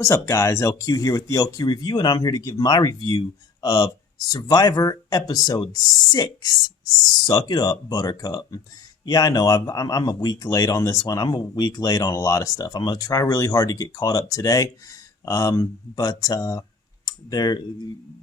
What's up, guys? LQ here with the LQ Review, and I'm here to give my review of Survivor Episode 6, Suck It Up, Buttercup. Yeah, I know, I'm a week late on this one. I'm a week late on a lot of stuff. I'm going to try really hard to get caught up today, but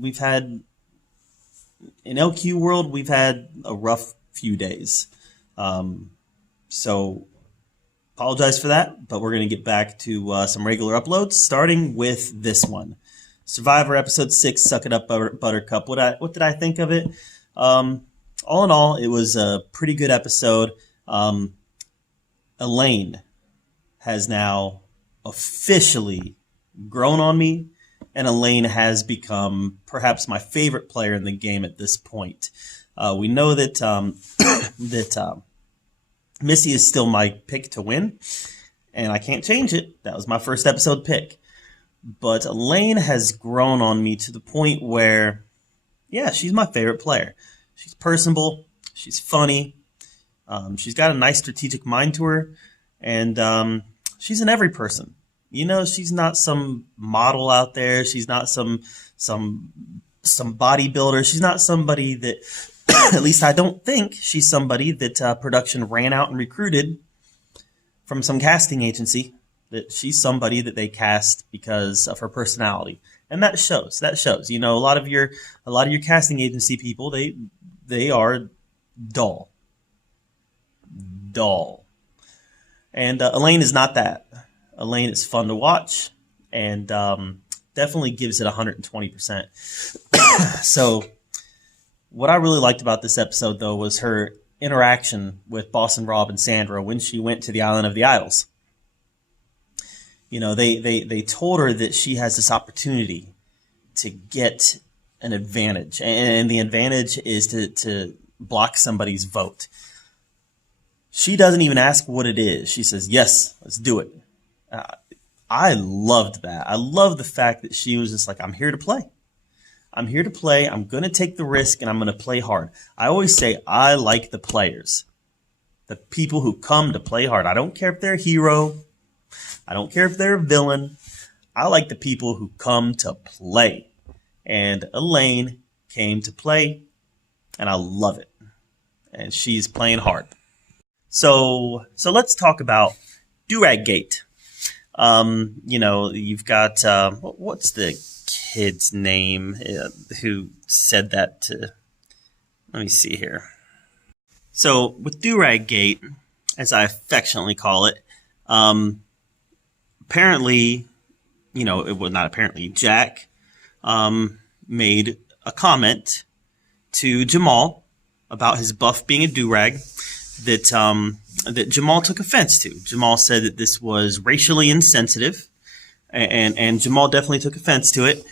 we've had, in LQ world, we've had a rough few days. So apologize for that, but we're going to get back to some regular uploads, starting with this one. Survivor Episode 6, Suck It Up, Buttercup. What did I think of it? All in all, it was a pretty good episode. Elaine has now officially grown on me, and Elaine has become perhaps my favorite player in the game at this point. We know that Missy is still my pick to win, and I can't change it. That was my first episode pick. But Elaine has grown on me to the point where, yeah, she's my favorite player. She's personable. She's funny. She's got a nice strategic mind to her, and she's an every person. You know, she's not some model out there. She's not some bodybuilder. She's not somebody that, at least I don't think she's somebody that production ran out and recruited from some casting agency. That she's somebody that they cast because of her personality, and that shows. That shows. You know, a lot of your casting agency people, they are dull, and Elaine is not that. Elaine is fun to watch, and definitely gives it 120%. So, what I really liked about this episode, though, was her interaction with Boston Rob and Sandra when she went to the Island of the Idols. You know, they told her that she has this opportunity to get an advantage, and the advantage is to block somebody's vote. She doesn't even ask what it is. She says, yes, let's do it. I loved that. I love the fact that she was just like, I'm here to play. I'm here to play. I'm going to take the risk, and I'm going to play hard. I always say I like the players, the people who come to play hard. I don't care if they're a hero. I don't care if they're a villain. I like the people who come to play. And Elaine came to play, and I love it. And she's playing hard. So let's talk about Durag Gate. You know, you've got, what's the kid's name who said that to, let me see here. So with Durag Gate, as I affectionately call it, apparently, you know, it was not apparently, Jack made a comment to Jamal about his buff being a durag that Jamal took offense to. Jamal said that this was racially insensitive, and Jamal definitely took offense to it,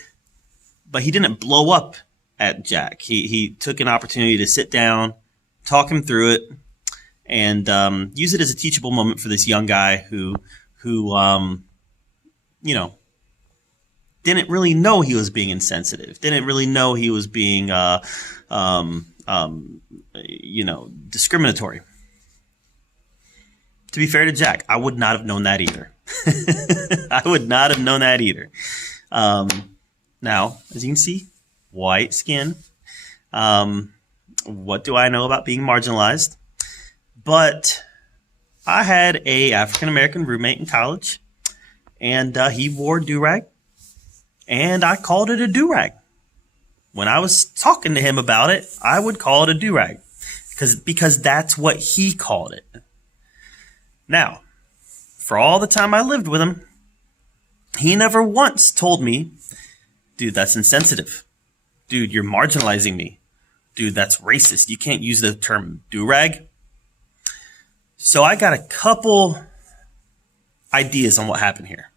but he didn't blow up at Jack. He took an opportunity to sit down, talk him through it, and use it as a teachable moment for this young guy who you know, didn't really know he was being insensitive, didn't really know he was being, you know, discriminatory. To be fair to Jack, I would not have known that either. I would not have known that either. Now, as you can see, white skin. What do I know about being marginalized? But I had a African-American roommate in college, and he wore durag, and I called it a durag. When I was talking to him about it, I would call it a durag because that's what he called it. Now, for all the time I lived with him, he never once told me, dude, that's insensitive. Dude, you're marginalizing me. Dude, that's racist. You can't use the term durag. So I got a couple ideas on what happened here.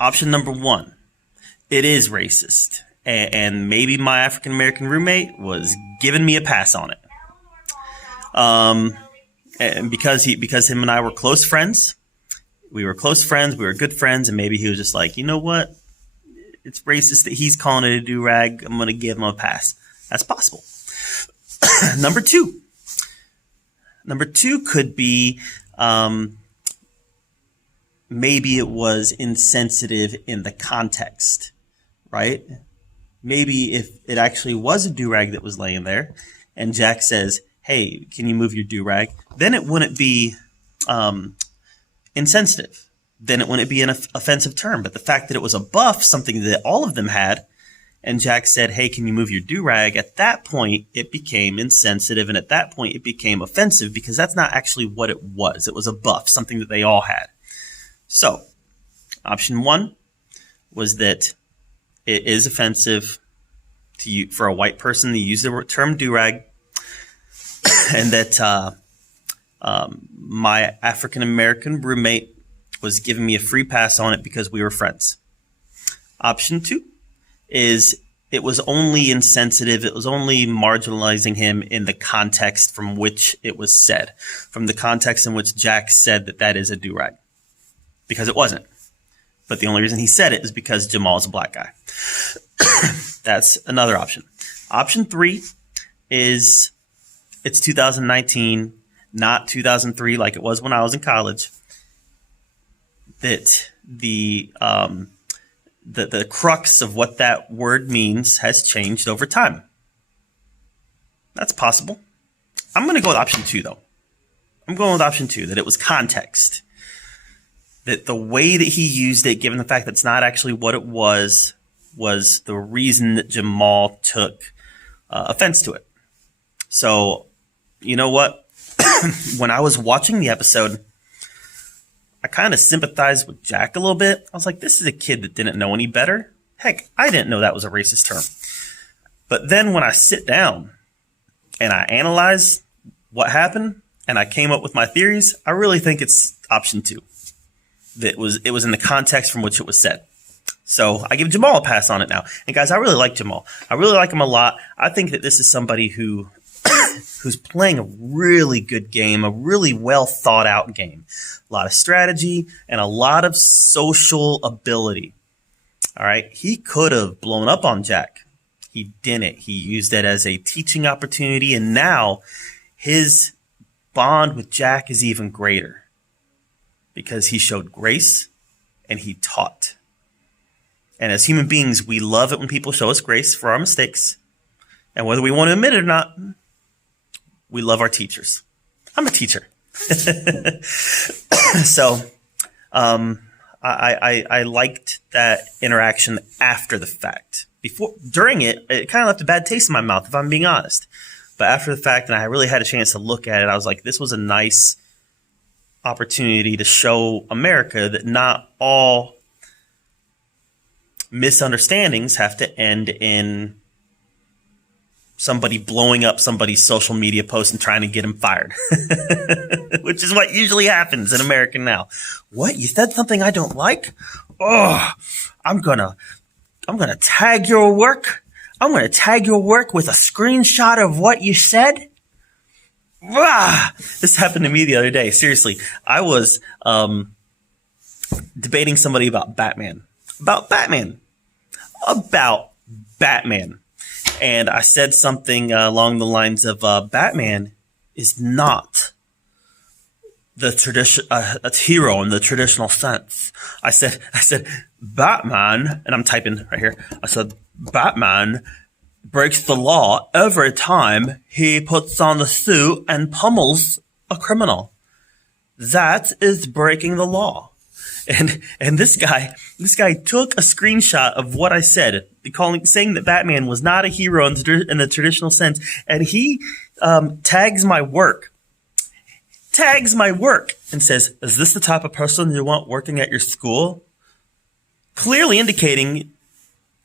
Option number one, it is racist. And maybe my African-American roommate was giving me a pass on it. And because him and I were close friends, we were good friends, and maybe he was just like, you know what? It's racist that he's calling it a do-rag. I'm going to give him a pass. That's possible. Number two could be maybe it was insensitive in the context, right? Maybe if it actually was a do-rag that was laying there and Jack says, hey, can you move your do-rag? Then it wouldn't be insensitive. Then it wouldn't be an offensive term. But the fact that it was a buff, something that all of them had, and Jack said, hey, can you move your do-rag? At that point, it became insensitive. And at that point, it became offensive because that's not actually what it was. It was a buff, something that they all had. So option 1 was that it is offensive for a white person to use the term do-rag, and that my African-American roommate was giving me a free pass on it because we were friends. Option 2 is it was only insensitive. It was only marginalizing him in the context from which it was said, from the context in which Jack said that that is a do-rag, because it wasn't. But the only reason he said it is because Jamal is a black guy. That's another option. Option 3 is it's 2019, not 2003 like it was when I was in college, that the crux of what that word means has changed over time. That's possible. I'm going to go with option 2, though. I'm going with option 2, that it was context. That the way that he used it, given the fact that it's not actually what it was the reason that Jamal took offense to it. So, you know what? When I was watching the episode, I kind of sympathized with Jack a little bit. I was like, this is a kid that didn't know any better. Heck, I didn't know that was a racist term. But then when I sit down and I analyze what happened and I came up with my theories, I really think it's option 2. That it was in the context from which it was said. So I give Jamal a pass on it now. And guys, I really like Jamal. I really like him a lot. I think that this is somebody who's playing a really good game, a really well thought out game. A lot of strategy and a lot of social ability. All right. He could have blown up on Jack. He didn't. He used it as a teaching opportunity. And now his bond with Jack is even greater because he showed grace and he taught. And as human beings, we love it when people show us grace for our mistakes. And whether we want to admit it or not, we love our teachers. I'm a teacher. So I liked that interaction after the fact. During it kind of left a bad taste in my mouth, if I'm being honest. But after the fact, and I really had a chance to look at it, I was like, this was a nice opportunity to show America that not all misunderstandings have to end in somebody blowing up somebody's social media post and trying to get him fired, which is what usually happens in America now. What? You said something I don't like? Oh, I'm gonna tag your work. I'm gonna tag your work with a screenshot of what you said. This happened to me the other day. Seriously, I was debating somebody about Batman. And I said something along the lines of Batman is not a hero in the traditional sense. I said Batman, and I'm typing right here. I said Batman breaks the law every time he puts on the suit and pummels a criminal. That is breaking the law. And this guy took a screenshot of what I said, saying that Batman was not a hero in the traditional sense, and he tags my work and says, "Is this the type of person you want working at your school?" Clearly indicating,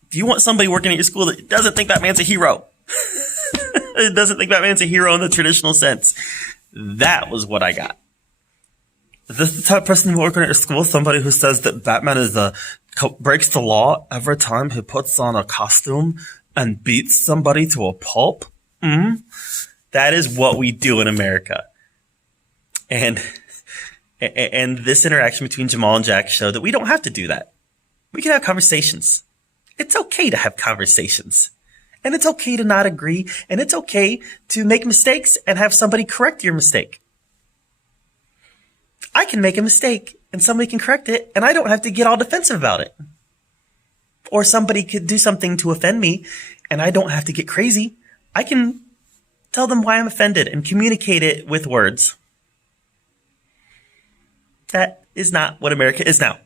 do you want somebody working at your school that doesn't think Batman's a hero? It doesn't think Batman's a hero in the traditional sense. That was what I got. Is this the type of person working at your school? Somebody who says that Batman breaks the law every time he puts on a costume and beats somebody to a pulp? That is what we do in America. And this interaction between Jamal and Jack showed that we don't have to do that. We can have conversations. It's okay to have conversations. And it's okay to not agree. And it's okay to make mistakes and have somebody correct your mistake. I can make a mistake and somebody can correct it, and I don't have to get all defensive about it. Or somebody could do something to offend me, and I don't have to get crazy. I can tell them why I'm offended and communicate it with words. That is not what America is now.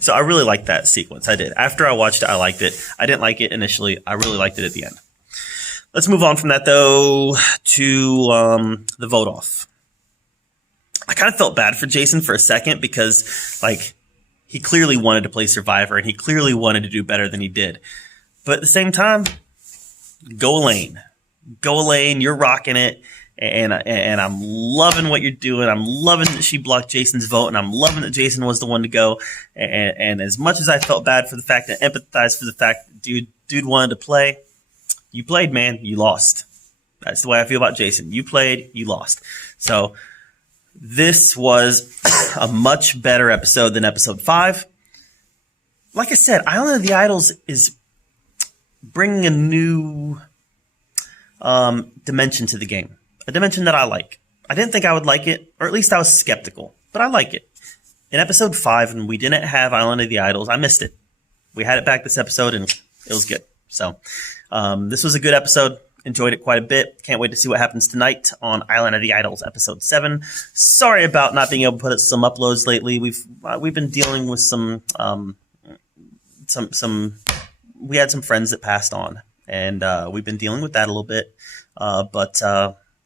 So I really liked that sequence. I did. After I watched it, I liked it. I didn't like it initially. I really liked it at the end. Let's move on from that, though, to the vote off. I kind of felt bad for Jason for a second because, like, he clearly wanted to play Survivor and he clearly wanted to do better than he did. But at the same time, go Elaine. Go Elaine. You're rocking it. And I'm loving what you're doing. I'm loving that she blocked Jason's vote, and I'm loving that Jason was the one to go. And as much as I felt bad for the fact that empathized for the fact that dude wanted to play, you played, man. You lost. That's the way I feel about Jason. You played, you lost. So this was a much better episode than episode 5. Like I said, Island of the Idols is bringing a new dimension to the game. A dimension that I like. I didn't think I would like it, or at least I was skeptical, but I like it. In episode 5, when we didn't have Island of the Idols, I missed it. We had it back this episode, and it was good. So this was a good episode. Enjoyed it quite a bit. Can't wait to see what happens tonight on Island of the Idols, episode 7. Sorry about not being able to put some uploads lately. We've been dealing with some. We had some friends that passed on, and we've been dealing with that a little bit. But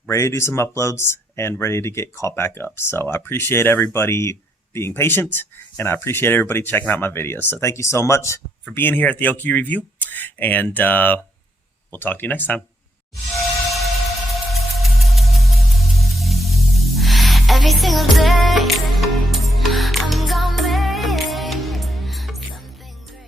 ready to do some uploads and ready to get caught back up. So I appreciate everybody being patient, and I appreciate everybody checking out my videos. So thank you so much for being here at the OQ Review, and we'll talk to you next time. Every single day